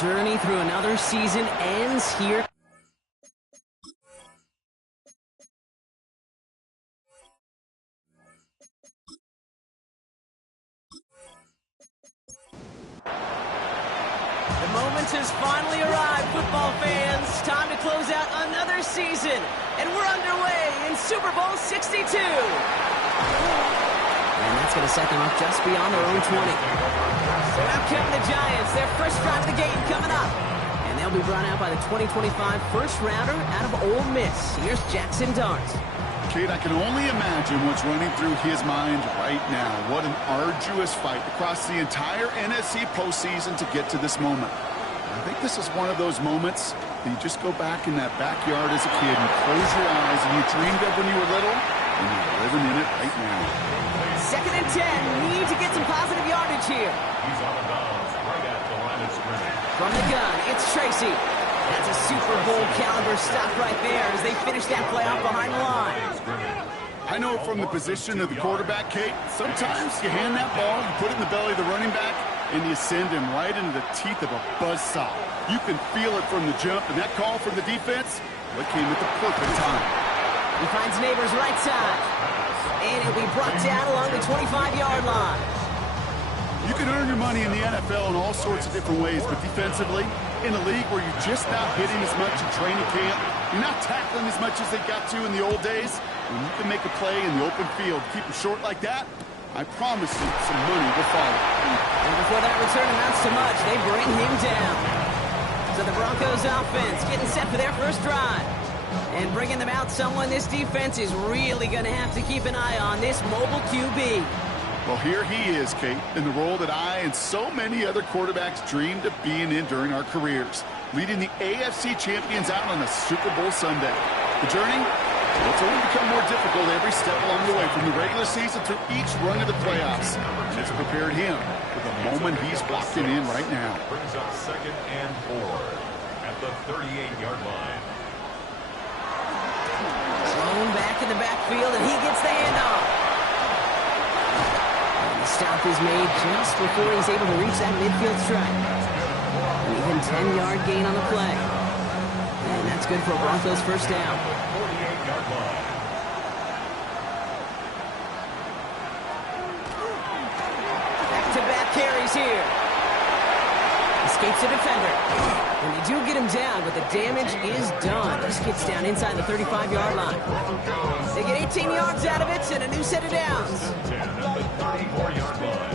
journey through another season ends here. The moment has finally arrived, football fans. Time to close out another season, and we're underway in Super Bowl 62. And that's going to set them up just beyond their own 20. So out coming the Giants, their first drive of the game coming up. And they'll be brought out by the 2025 first-rounder out of Ole Miss. Here's Jackson Dart. Kate, I can only imagine what's running through his mind right now. What an arduous fight across the entire NFC postseason to get to this moment. I think this is one of those moments that you just go back in that backyard as a kid and close your eyes and you dreamed of when you were little, and you're living in it right now. 2nd and 10. Need to get some positive yardage here. He's on the bounds right at the line of scrimmage. From the gun, it's Tracy. That's a Super Bowl caliber stop right there as they finish that play off behind the line. I know from the position of the quarterback, Kate, sometimes you hand that ball, you put it in the belly of the running back, and you send him right into the teeth of a buzzsaw. You can feel it from the jump, and that call from the defense, well, it came at the perfect time. He finds Neighbors right side. And it'll be brought down along the 25-yard line. You can earn your money in the NFL in all sorts of different ways, but defensively, in a league where you're just not hitting as much in training camp, you're not tackling as much as they got to in the old days, when you can make a play in the open field, keep it short like that, I promise you some money will follow. And before that return amounts to much, they bring him down. So the Broncos offense getting set for their first drive. And bringing them out someone this defense is really going to have to keep an eye on, this mobile QB. Well, here he is, Kate, in the role that I and so many other quarterbacks dreamed of being in during our careers, leading the AFC champions out on a Super Bowl Sunday. The journey, it's only become more difficult every step along the way, from the regular season through each run of the playoffs. And it's prepared him for the moment he's walking in right now. Brings up 2nd and 4 at the 38-yard line. Thrown back in the backfield, and he gets the handoff. And the stop is made just before he's able to reach that midfield strike. An even 10-yard gain on the play. And that's good for a Broncos first down. 48-yard line. Back-to-back carries here. Escapes the defender. And they do get him down, but the damage is done. This gets down inside the 35-yard line. They get 18 yards out of it and a new set of downs. 10 at the 34-yard line.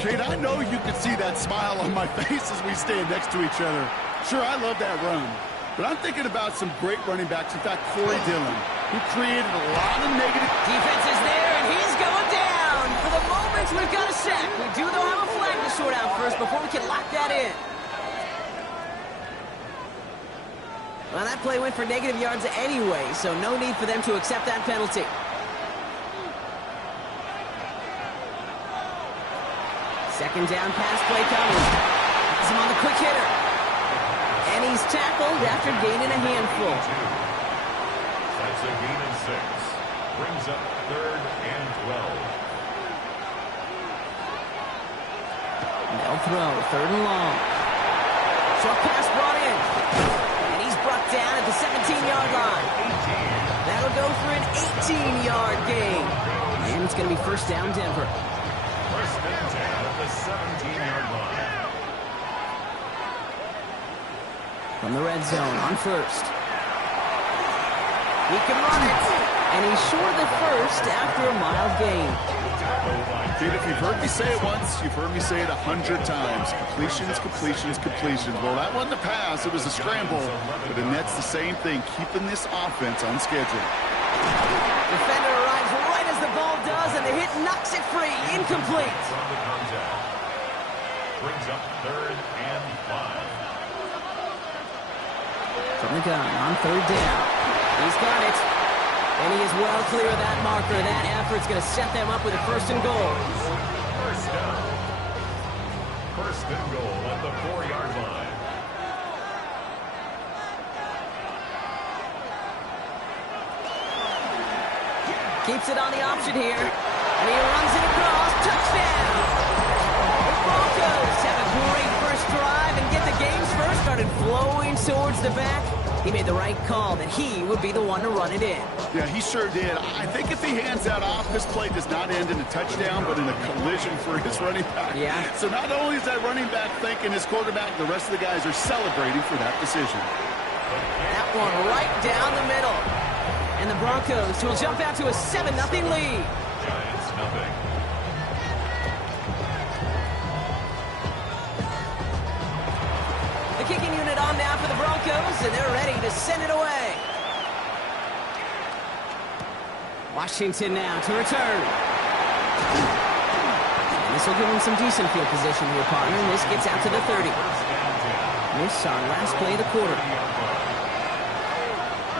Kate, I know you can see that smile on my face as we stand next to each other. Sure, I love that run. But I'm thinking about some great running backs. In fact, Corey Dillon, who created a lot of negative... Defense is there, and he's going down. For the moment, we've got a sack. We do, though, have a flag to sort out first before we can lock that in. Well, that play went for negative yards anyway, so no need for them to accept that penalty. Second down pass play coming. Has him on the quick hitter. And he's tackled after gaining a handful. That's a gain of 6. Brings up 3rd and 12. They'll throw, 3rd and long. Short pass brought in. And he's brought down at the 17-yard line. That'll go for an 18-yard gain. And it's going to be first down Denver. First and 10 at the 17-yard line. From the red zone on first. He can run it. And he's short the first after a mild gain. Dude, if you've heard me say it once, you've heard me say it 100 times. Completions, completions, completions. Well, that wasn't a pass. It was a scramble. But the net's the same thing, keeping this offense on schedule. Defender arrives right as the ball does, and the hit knocks it free. Incomplete. From the contact. Brings up 3rd and 5. From the gun on 3rd down. He's got it. And he is well clear of that marker. That effort's going to set them up with a 1st and goal. First down. 1st and goal at the 4-yard line. Keeps it on the option here. And he runs it across. Touchdown! The Broncos have a great first drive and get the game's first. Started flowing towards the back. He made the right call that he would be the one to run it in. Yeah, he sure did. I think if he hands that off, this play does not end in a touchdown, but in a collision for his running back. Yeah. So not only is that running back thanking his quarterback, the rest of the guys are celebrating for that decision. That one right down the middle. And the Broncos will jump out to a 7-0 lead. Giants nothing. The kicking unit on now for the Broncos, and they're ready to send it away. Washington now to return. And this will give him some decent field position here, partner. And this gets out to the 30. This our last play of the quarter.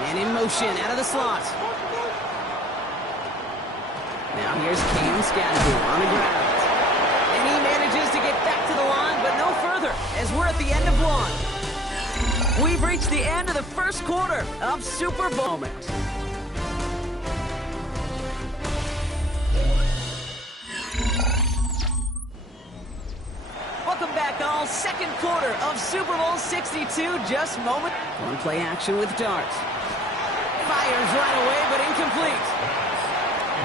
And in motion out of the slot. Now here's Cam Scadaboo on the ground. And he manages to get back to the line, but no further, as we're at the end of one. We've reached the end of the first quarter of Super Bowl moment. Welcome back, all. Second quarter of Super Bowl 62. Just moment. One play action with darts. Fires right away, but incomplete.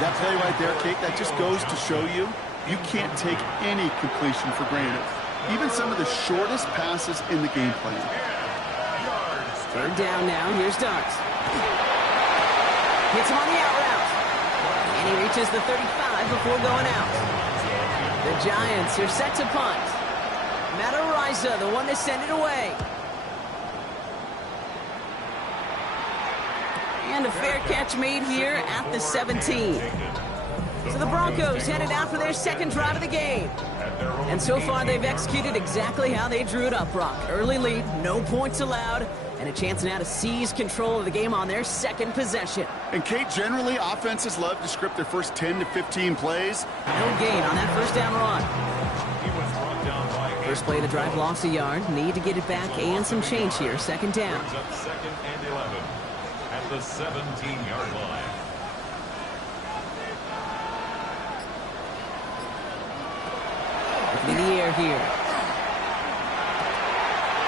That play right there, Kate, that just goes to show you, you can't take any completion for granted. Even some of the shortest passes in the game plan. Third down now. Here's Darts. Hits him on the out route. And he reaches the 35 before going out. The Giants are set to punt. Matt Araiza, the one to send it away. And a fair catch made here at the 17. So the Broncos headed out for their second drive of the game. And so far they've executed exactly how they drew it up, Brock. Early lead, no points allowed, and a chance now to seize control of the game on their second possession. And Kate, generally offenses love to script their first 10 to 15 plays. No gain on that first down run. First play of the drive lost a yard. Need to get it back and some change here. Second down. Second and 11 at the 17-yard line. In the air here.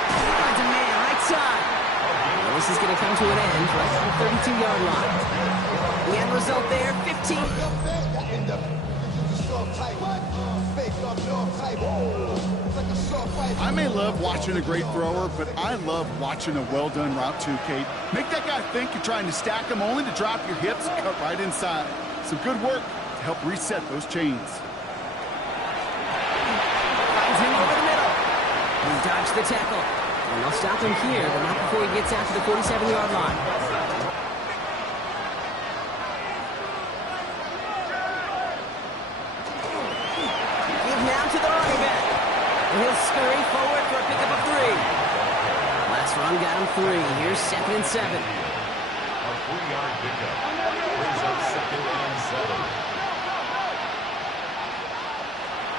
Finds a man right side. Well, this is going to come to an end right on the 32-yard line. The end result there, 15. I may love watching a great thrower, but I love watching a well-done route too, Kate. Make that guy think you're trying to stack him only to drop your hips and cut right inside. Some good work to help reset those chains. Finds him over the middle. And dodged the tackle. And they'll stop him here, but not before he gets out to the 47-yard line. Give now to the running back. And he'll scurry forward for a pickup of 3. Last run got him 3. Here's 2nd and 7. A 3-yard pickup brings up 2nd and 7.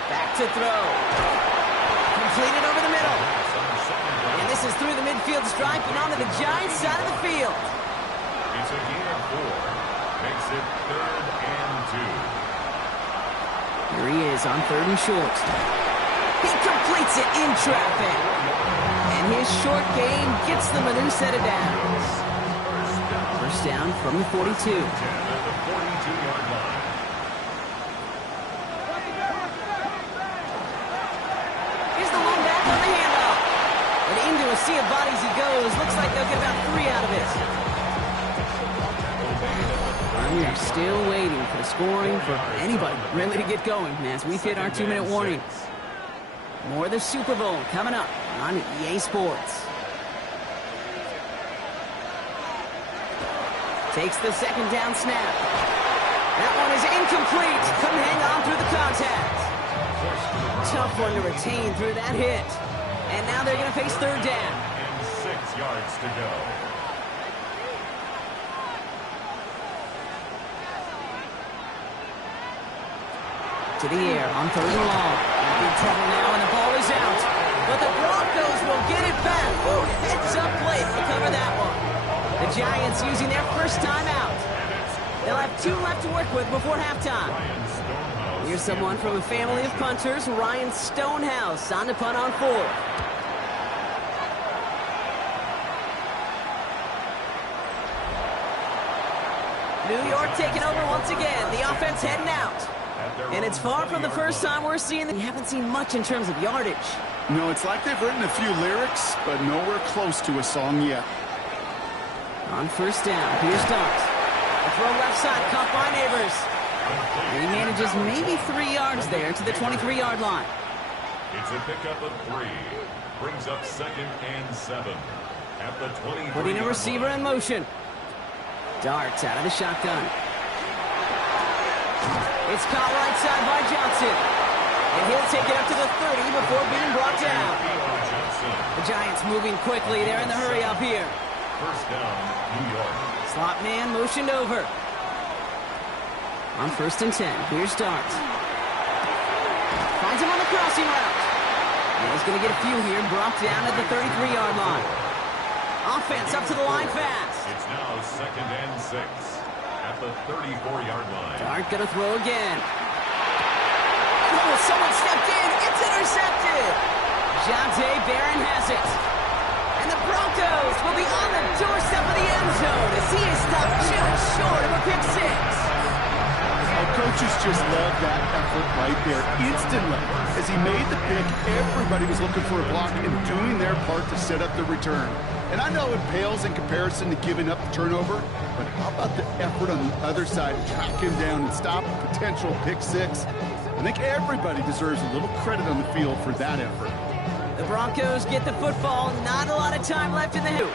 Back to throw. Completed over the middle. And this is through the midfield stripe and onto the Giants side of the field. It's a gain of 4. Makes it 3rd and 2. Here he is on 3rd and short. He completes it in traffic. And his short gain gets them a new set of downs. First down from the 42. 10 at the 42-yard line. Here's the one back on the handoff. And into a sea of bodies he goes. Looks like they'll get about 3 out of it. And we are still waiting for the scoring for anybody really to get going as we've hit our 2-minute warning. More of the Super Bowl coming up on EA Sports. Takes the second down snap. That one is incomplete. Couldn't hang on through the contact. Tough one to retain through that hit. And now they're going to face 3rd down. And 6 yards to go. To the air on 3rd and long. Big trouble now, and the ball is out. But the Broncos will get it back. Ooh, heads up play to cover that one. The Giants using their first time out. They'll have 2 left to work with before halftime. Here's someone from a family of punters, Ryan Stonehouse, on to punt on 4th. New York taking over once again. The offense heading out. And it's far from the first time we're seeing that. We haven't seen much in terms of yardage. No, it's like they've written a few lyrics, but nowhere close to a song yet. On first down, here's Dart. A throw left side, caught by Neighbors. And he manages maybe 3 yards there to the 23-yard line. It's a pickup of 3. Brings up 2nd and 7 at the 23. Putting a receiver in motion. Darts out of the shotgun. It's caught right side by Johnson. And he'll take it up to the 30 before being brought down. The Giants moving quickly. They're in the hurry up here. First down, New York. Slot man motioned over. On first and 10, here's Dart. Finds him on the crossing route. And he's going to get a few here, brought down at the 33-yard line. Offense up to the line fast. It's now 2nd and 6 at the 34-yard line. Dart going to throw again. Oh, someone stepped in. It's intercepted. Jonte Barron has it. And the Broncos will be on the doorstep of the end zone as he is stopped just short of a pick 6. Coaches just love that effort right there. Instantly, as he made the pick, everybody was looking for a block and doing their part to set up the return. And I know it pales in comparison to giving up the turnover, but how about the effort on the other side to track him down and stop a potential pick 6? I think everybody deserves a little credit on the field for that effort. The Broncos get the football. Not a lot of time left in the hoop.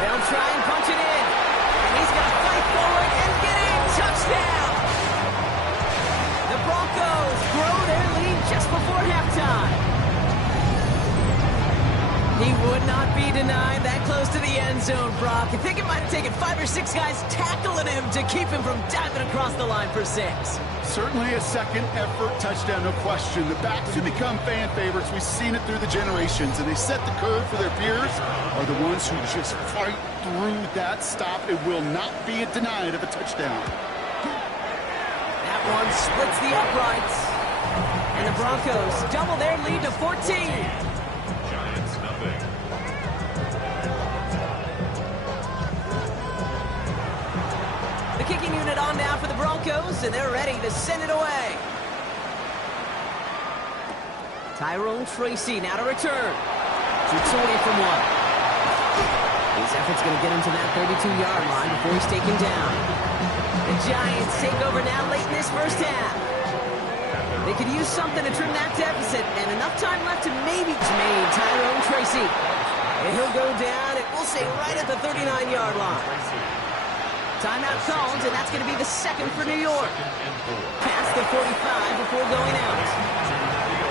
They'll try and punch it in. And he's going to fight forward and get in. Touchdown! The Broncos grow their lead just before halftime. He would not be denied that close to the end zone, Brock. I think it might have taken 5 or 6 guys tackling him to keep him from diving across the line for 6. Certainly a second effort touchdown, no question. The backs who become fan favorites, we've seen it through the generations, and they set the code for their peers, are the ones who just fight through that stop. It will not be denied of a touchdown. That one splits the uprights. And the Broncos double their lead to 14. Giants nothing. The kicking unit on now for the Broncos, and they're ready to send it away. Tyrone Tracy now to return. Shoots 40 from 1. His effort's going to get him to that 32-yard line before he's taken down. The Giants take over now late in this first half. They could use something to trim that deficit, and enough time left to maybe made Tyrone Tracy. And he'll go down, and we'll say right at the 39-yard line. Timeout called, and that's going to be the second for New York. Past the 45 before going out.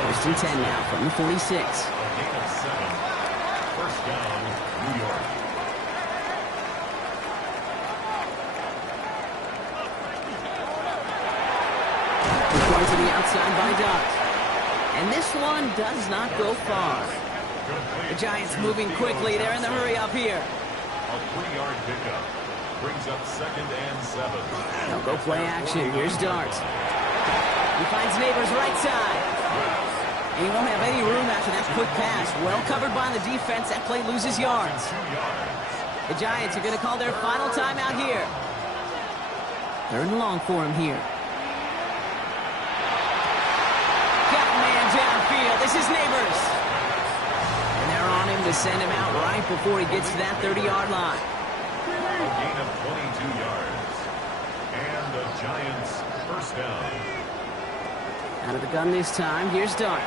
First and 10 now from the 46. A gain of 7. First down, New York. Going to the outside by Dot. And this one does not go far. The Giants moving quickly. They're in the hurry up here. A 3-yard pickup. Brings up 2nd and 7. They'll go play action. Here's Dart. He finds Neighbors right side. And he won't have any room after that quick pass. Well covered by the defense. That play loses yards. The Giants are going to call their final timeout here. 3rd and long for him here. Got a man downfield. This is Neighbors. And they're on him to send him out right before he gets to that 30-yard line. A gain of 22 yards. And the Giants first down. Out of the gun this time. Here's Dart.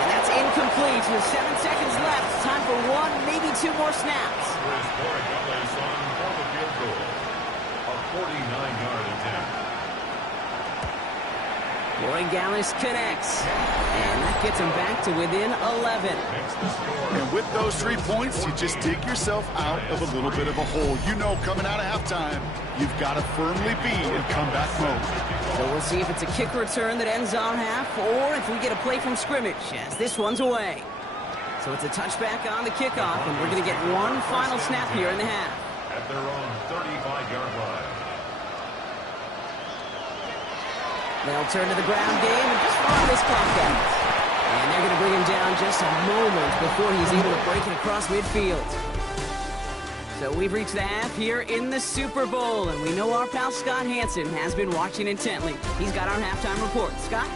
And that's incomplete with 7 seconds left. Time for 1, maybe 2 more snaps. Here's Borregales on for the field goal. A 49-yard attempt. Borregales connects. And that gets him back to within 11. Makes the score. And with those 3 points, you just dig yourself out of a little bit of a hole. You know, coming out of halftime, you've got to firmly be in comeback mode. So we'll see if it's a kick return that ends our half, or if we get a play from scrimmage, as this one's away. So it's a touchback on the kickoff, and we're going to get one final snap here in the half. At their own 35-yard line. They'll turn to the ground game and just run this clock out. And they're going to bring him down just a moment before he's able to break it across midfield. So we've reached the half here in the Super Bowl, and we know our pal Scott Hanson has been watching intently. He's got our halftime report. Scott?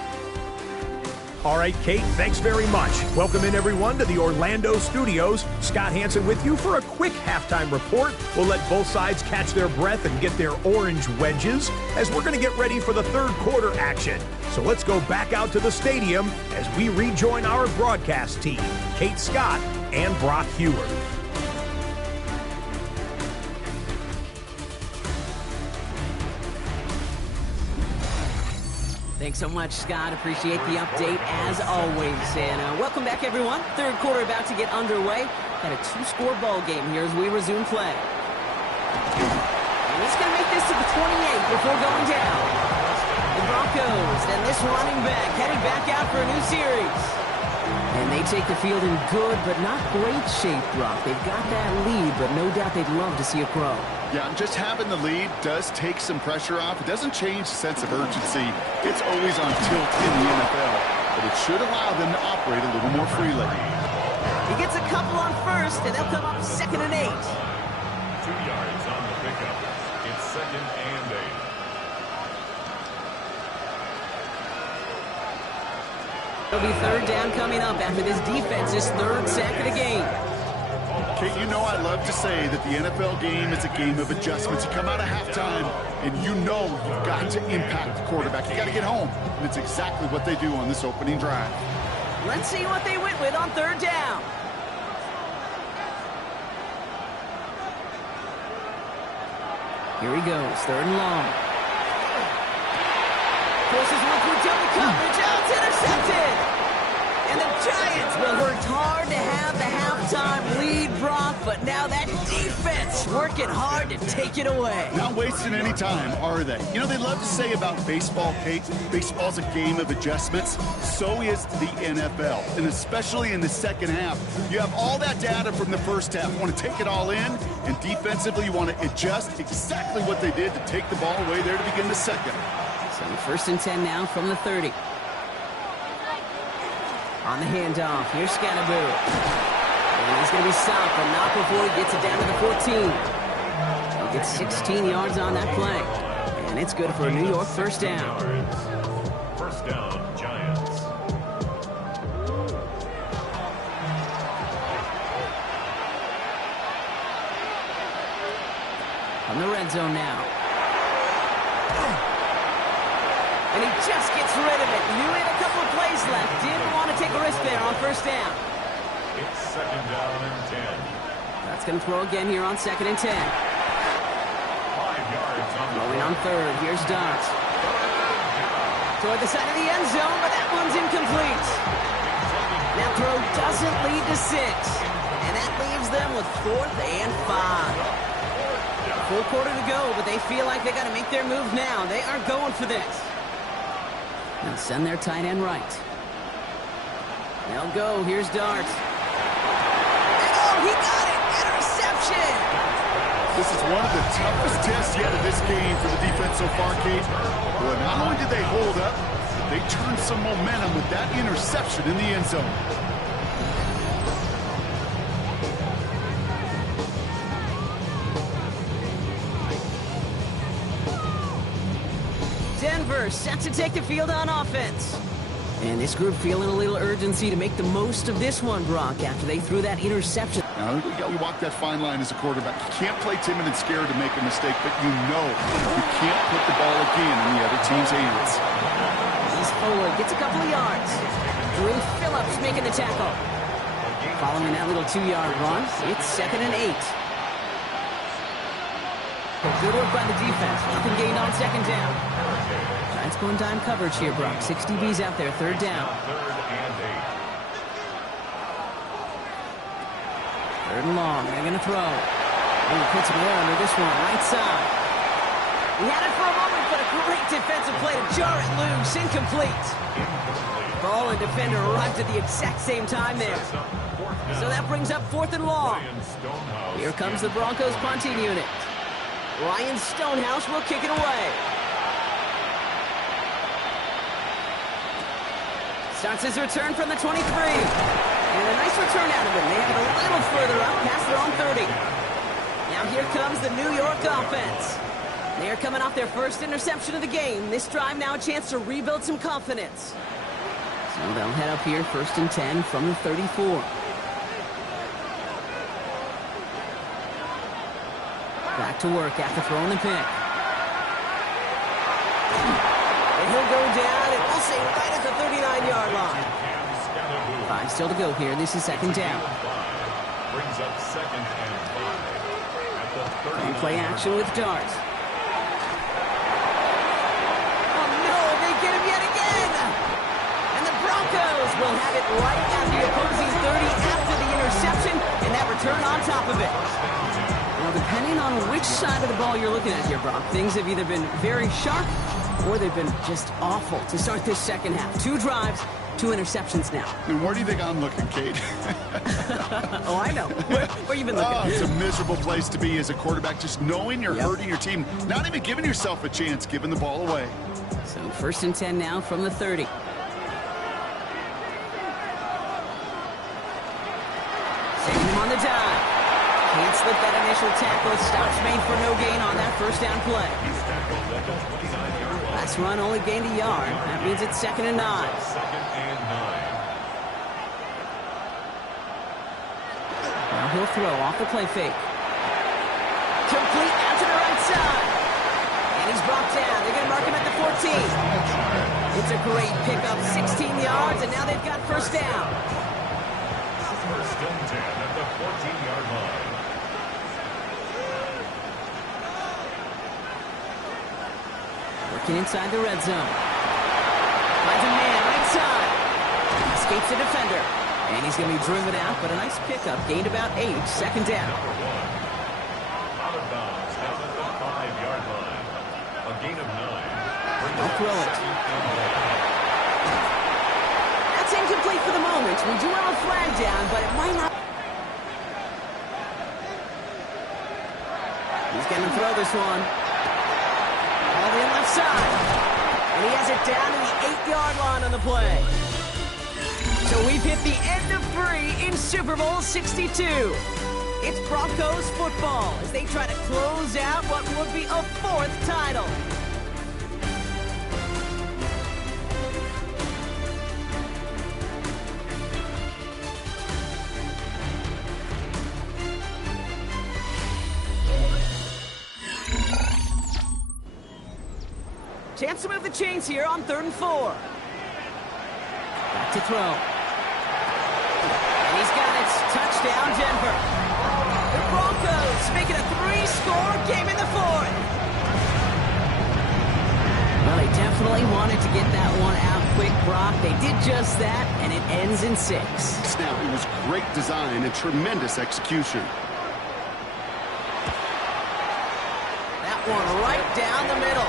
All right, Kate, thanks very much. Welcome in, everyone, to the Orlando studios. Scott Hanson with you for a quick halftime report. We'll let both sides catch their breath and get their orange wedges as we're going to get ready for the third quarter action. So let's go back out to the stadium as we rejoin our broadcast team, Kate Scott and Brock Huard. Thanks so much, Scott. Appreciate the update, as always. And welcome back, everyone. Third quarter about to get underway. Got a two-score ball game here as we resume play. And he's going to make this to the 28 before going down. The Broncos, and this running back headed back out for a new series. And they take the field in good but not great shape, Brock. They've got that lead, but no doubt they'd love to see it grow. Yeah, just having the lead does take some pressure off. It doesn't change the sense of urgency. It's always on tilt in the NFL, but it should allow them to operate a little more freely. He gets a couple on first, and they'll come up 2nd and 8. 2 yards on the pickup. It's 2nd and 8. It'll be third down coming up after this defense's third sack of the game. Kate, you know I love to say that the NFL game is a game of adjustments. You come out of halftime, and you know you've got to impact the quarterback. You got to get home, and it's exactly what they do on this opening drive. Let's see what they went with on third down. Here he goes, 3rd and long. Forces one through double coverage. Oh, it's intercepted. And the Giants worked hard to have the halftime lead, Brock, but now that defense working hard to take it away. Not wasting any time, are they? You know, they love to say about baseball, Kate, baseball's a game of adjustments. So is the NFL, and especially in the second half. You have all that data from the first half. You want to take it all in, and defensively you want to adjust exactly what they did to take the ball away there to begin the second. So 1st and 10 now from the 30. On the handoff, here's Scannaboo. And he's going to be stopped, but not before he gets it down to the 14. He gets 16 yards on that play. And it's good for a New York first down. First down, Giants. From the red zone now. And he just gets rid of it. Knew he had a couple of plays left. Didn't want to take a risk there on first down. It's 2nd down and 10. That's going to throw again here on 2nd and 10. 5 yards on the Going on 3rd. Here's Dodds. Toward the side of the end zone, but that one's incomplete. That throw doesn't lead to 6. And that leaves them with 4th and 5. Full quarter to go, but they feel like they got to make their move now. They are going for this. They'll send their tight end right. They'll go. Here's Darts. Oh, he got it! Interception! This is one of the toughest tests yet of this game for the defense so far, Kate. Well, not only did they hold up, but they turned some momentum with that interception in the end zone. Denver set to take the field on offense. And this group feeling a little urgency to make the most of this one, Brock, after they threw that interception. Now, you walk that fine line as a quarterback. You can't play timid and scared to make a mistake, but you know you can't put the ball again in the other team's hands. He's forward, gets a couple of yards. Drew Phillips making the tackle. Following that little 2-yard run, it's 2nd and 8. Good work by the defense. Nothing gained on 2nd down. Giants going dime coverage here, Brock. 6 DBs out there, 3rd down. 3rd and long. They're going to throw. He puts it well under this one, right side. He had it for a moment, but a great defensive play to jar it loose. Incomplete. Ball and defender arrived at the exact same time there. So that brings up 4th and long. Here comes the Broncos punting unit. Ryan Stonehouse will kick it away. Starts his return from the 23. And a nice return out of him. They have it a little further up past their own 30. Now here comes the New York offense. They are coming off their first interception of the game. This drive now a chance to rebuild some confidence. So they'll head up here 1st and 10 from the 34. Back to work after throwing the pick. And he'll go down, and we'll say right at the 39-yard line. 5 still to go here. This is 2nd down. Brings up 2nd and 5 at the 39. Play action with Darts. Oh no, they get him yet again! And the Broncos will have it right at the opposing 30 after the interception, and that return on top of it. Well, depending on which side of the ball you're looking at here, Brock, things have either been very sharp or they've been just awful to start this second half. 2 drives, 2 interceptions now. And where do you think I'm looking, Kate? Oh, I know. Where you been looking? Oh, it's a miserable place to be as a quarterback, just knowing you're hurting your team, not even giving yourself a chance, giving the ball away. So 1st and 10 now from the 30. Saving him on the dive. Can't slip that initial tackle. Stops made for no gain on that 1st down play. Last run only gained a yard. That means it's 2nd and 9. 2nd and 9. Now he'll throw off the play fake. Complete out to the right side. And he's brought down. They're going to mark him at the 14. It's a great pickup. 16 yards, and now they've got 1st down. 1st and 10 at the 14-yard line. Working inside the red zone. Finds a man right side. Escapes the defender. And he's going to be driven out, but a nice pickup. Gained about 8. 2nd down. Out of bounds down at the 5-yard line. A gain of 9. They'll throw it. That's incomplete for the moment. We do have a flag down, but it might not. He's going to throw this one. All the left side. And he has it down to the 8-yard line on the play. So we've hit the end of 3 in Super Bowl 62. It's Broncos football as they try to close out what would be a 4th title. Chance to move the chains here on 3rd and 4. Back to throw. And he's got it. Touchdown, Denver. The Broncos making a 3-score game in the 4th. Well, they definitely wanted to get that one out quick, Brock. They did just that, and it ends in 6. Now, it was great design and tremendous execution. That one right down the middle.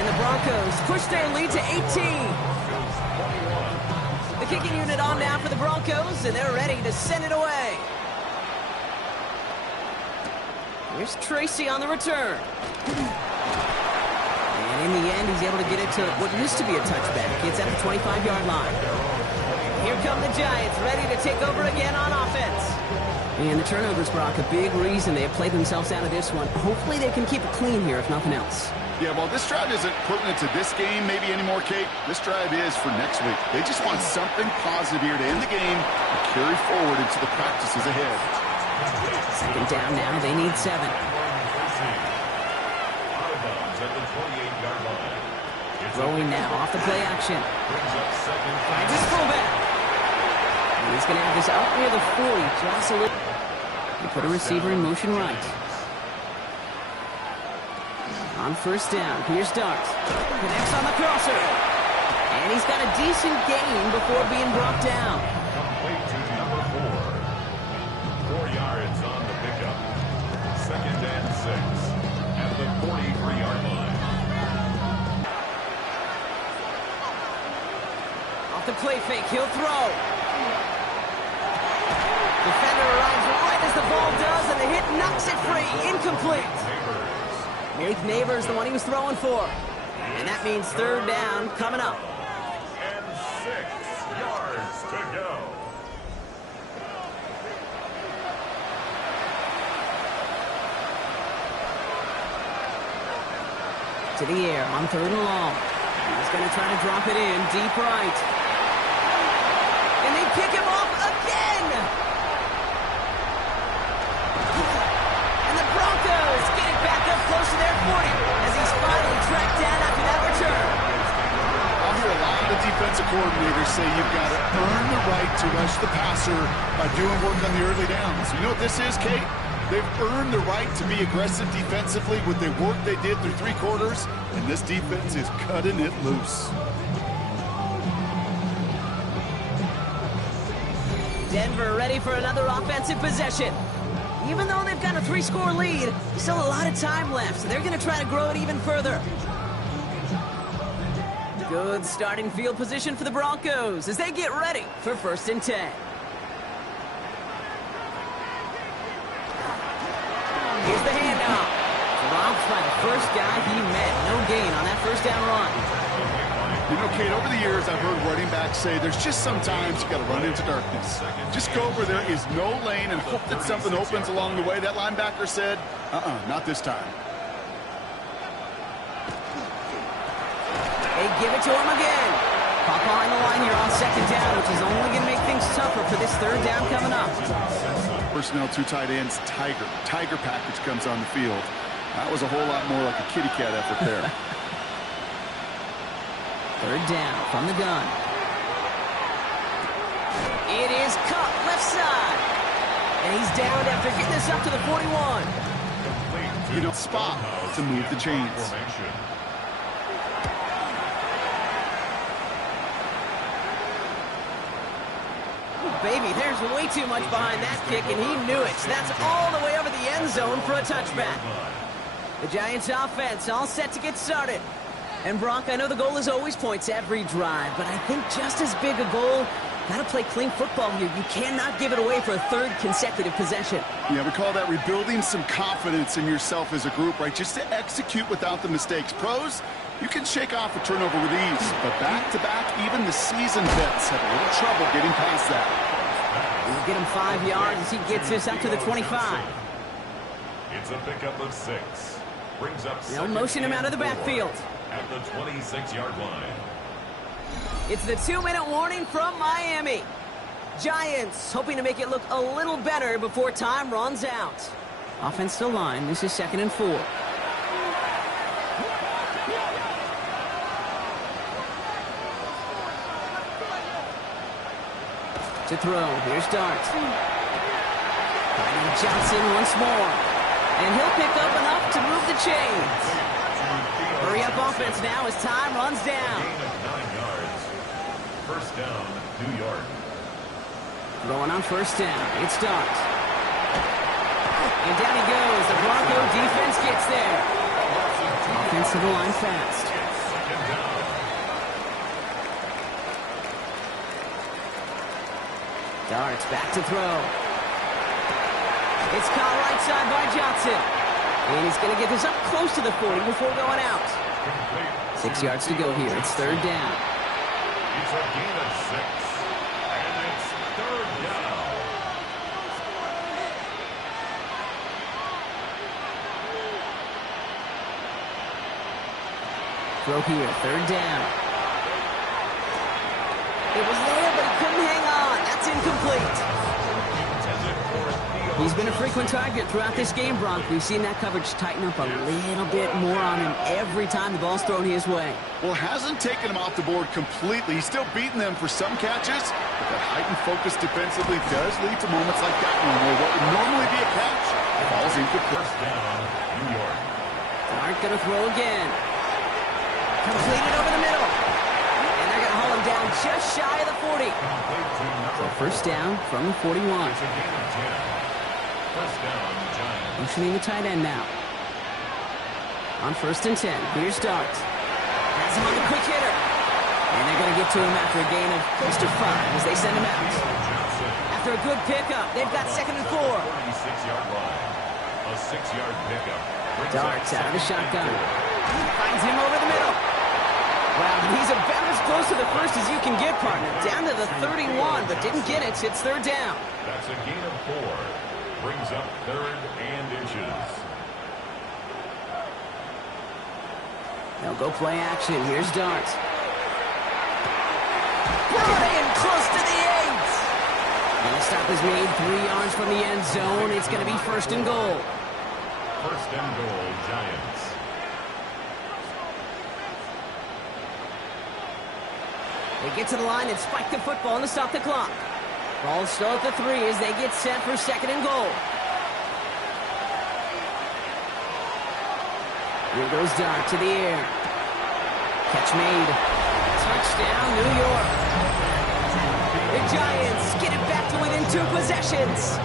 And the Broncos push their lead to 18. The kicking unit on now for the Broncos, and they're ready to send it away. Here's Tracy on the return. And in the end, he's able to get it to what used to be a touchback. It's at the 25-yard line. Here come the Giants, ready to take over again on offense. And the turnovers, Brock, a big reason they have played themselves out of this one. Hopefully they can keep it clean here, if nothing else. Yeah, well, this drive isn't pertinent to this game maybe anymore, Kate. This drive is for next week. They just want something positive here to end the game and carry forward into the practices ahead. 2nd down now. They need 7. Out of bounds at the 28-yard line. Throwing now off the play action. Brings up 2nd. Finds his fullback. And he's going to have this out near the 40. Just a little. He put a receiver in motion right. On 1st down, here's Darts. Connects on the crosser. And he's got a decent gain before being brought down. Complete to number 4. 4 yards on the pickup. 2nd and 6 at the 43-yard line. the play fake. He'll throw. Defender arrives right as the ball does, and the hit knocks it free. Incomplete. Malik Neighbors, the one he was throwing for. And that means third down coming up. And 6 yards to go. To the air on third and long. He's going to try to drop it in deep right. And they pick him off again. And the Broncos get it back up close to their 40 as he's finally tracked down after that return. I'll hear a lot of defensive coordinators say you've got to earn the right to rush the passer by doing work on the early downs. You know what this is, Kate? They've earned the right to be aggressive defensively with the work they did through 3 quarters, and this defense is cutting it loose. Denver ready for another offensive possession. Even though they've got a 3-score lead, still a lot of time left, so they're going to try to grow it even further. Good starting field position for the Broncos as they get ready for 1st and 10. Here's the handoff. Dropped by the first guy he met. No gain on that first down run. You know, Kate, over the years, I've heard running backs say there's just sometimes you got to run into darkness. Just go where there is no lane and hope that something opens along the way. That linebacker said, not this time. They give it to him again. Pop on the line here on 2nd down, which is only going to make things tougher for this 3rd down coming up. Personnel 2 tight ends, Tiger package comes on the field. That was a whole lot more like a kitty cat effort there. 3rd down from the gun. It is cut left side. And he's down after getting this up to the 41. You know, spot to move the chains. Baby, there's way too much behind that kick, and he knew it. That's all the way over the end zone for a touchback. The Giants offense all set to get started. And Brock, I know the goal is always points every drive, but I think just as big a goal, got to play clean football here. You cannot give it away for a 3rd consecutive possession. Yeah, we call that rebuilding some confidence in yourself as a group, right? Just to execute without the mistakes. Pros, you can shake off a turnover with ease, but back-to-back, even the seasoned vets have a little trouble getting past that. We'll get him 5 yards as he gets this up to the 25. It's a pickup of 6. Brings up They'll motion him out of the backfield. At the 26-yard line. It's the 2-minute warning from Miami. Giants hoping to make it look a little better before time runs out. Offensive line, this is 2nd and 4. To throw, here's Dart. Brandon Johnson once more. And he'll pick up enough to move the chains. Hurry up offense now as time runs down. Gain of 9 yards. 1st down, New York. Going on 1st down, it's Dart. And down he goes. The Bronco defense gets there. Offense to the line fast. 2nd down. Dart's back to throw. It's caught right side by Johnson. And he's going to get this up close to the 40 before going out. 6 yards to go here. It's 3rd down. It's a gain of 6. And it's 3rd down. Throw here. 3rd down. It was there, but he couldn't hang on. That's incomplete. He's been a frequent target throughout this game, Bronk. We've seen that coverage tighten up a little bit more on him every time the ball's thrown his way. Well, hasn't taken him off the board completely. He's still beating them for some catches, but that heightened focus defensively does lead to moments like that one where what would normally be a catch falls incomplete. 1st down, New York. Dart gonna throw again. Completed over the middle. And they're gonna haul him down just shy of the 40. So 1st down from the 41. It's a gain of 10. 1st down, Giants. Motioning the tight end now. On 1st and 10, here's Dart. Has him on the quick hitter. And they're going to get to him after a gain of close to 5 as they send him out. After a good pickup, they've got 2nd and 4. 46-yard line. A 6-yard pickup. Darts out of the shotgun. Finds him over the middle. Wow, he's about as close to the first as you can get, partner. Down to the 31, but didn't get it. It's 3rd down. That's a gain of 4. Brings up 3rd and inches. They'll go play action. Here's Darts. Brought in close to the 8. And the stop is made 3 yards from the end zone. It's going to be 1st and goal. 1st and goal, Giants. They get to the line and spike the football and to stop the clock. Ball still at the 3 as they get set for 2nd and goal. Here goes Dart to the air. Catch made. Touchdown, New York. The Giants get it back to within 2 possessions.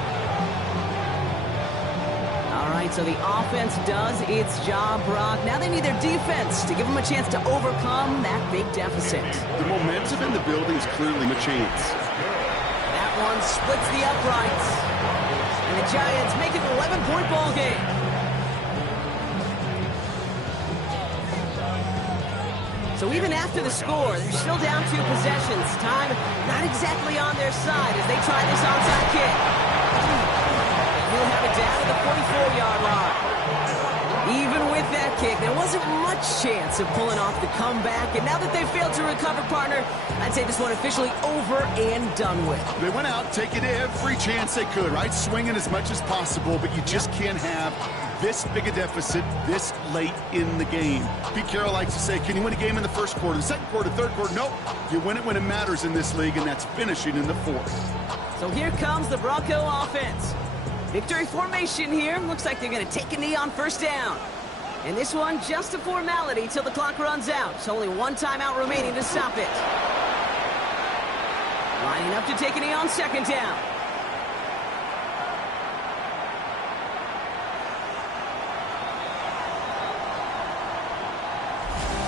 All right, so the offense does its job, Brock. Now they need their defense to give them a chance to overcome that big deficit. The momentum in the building is clearly a chance. That one splits the uprights. And the Giants make it an 11-point ball game. So even after the score, they're still down 2 possessions. Time not exactly on their side as they try this onside kick. We'll have it down to the 44-yard line. Even with that kick, there wasn't much chance of pulling off the comeback. And now that they've failed to recover, partner, I'd say this one officially over and done with. They went out taking every chance they could, right? Swinging as much as possible, but you just can't have this big a deficit this late in the game. Pete Carroll likes to say, can you win a game in the 1st quarter, the 2nd quarter, 3rd quarter? Nope. You win it when it matters in this league, and that's finishing in the 4th. So here comes the Bronco offense. Victory formation here. Looks like they're going to take a knee on 1st down. And this one, just a formality till the clock runs out. It's only 1 timeout remaining to stop it. Lining up to take a knee on 2nd down.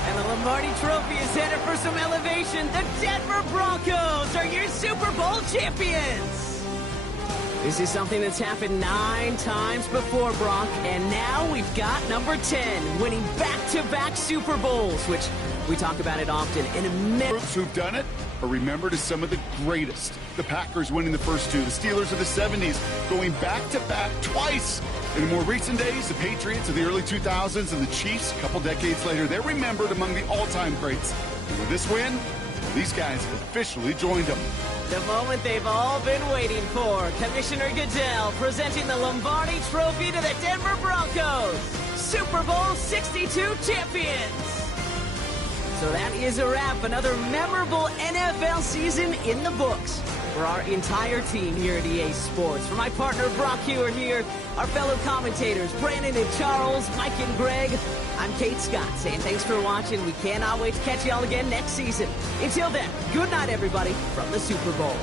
And the Lombardi Trophy is headed for some elevation. The Denver Broncos are your Super Bowl champions. This is something that's happened 9 times before, Brock, and now we've got number 10, winning back-to-back Super Bowls, which we talk about it often. Groups who've done it are remembered as some of the greatest. The Packers winning the first 2, the Steelers of the 70s going back-to-back twice. In the more recent days, the Patriots of the early 2000s and the Chiefs a couple decades later, they're remembered among the all-time greats. And with this win, these guys have officially joined them. The moment they've all been waiting for. Commissioner Goodell presenting the Lombardi Trophy to the Denver Broncos. Super Bowl 62 champions. So that is a wrap. Another memorable NFL season in the books for our entire team here at EA Sports. For my partner Brock Hewitt here, our fellow commentators Brandon and Charles, Mike and Greg, I'm Kate Scott saying thanks for watching. We cannot wait to catch y'all again next season. Until then, good night, everybody, from the Super Bowl.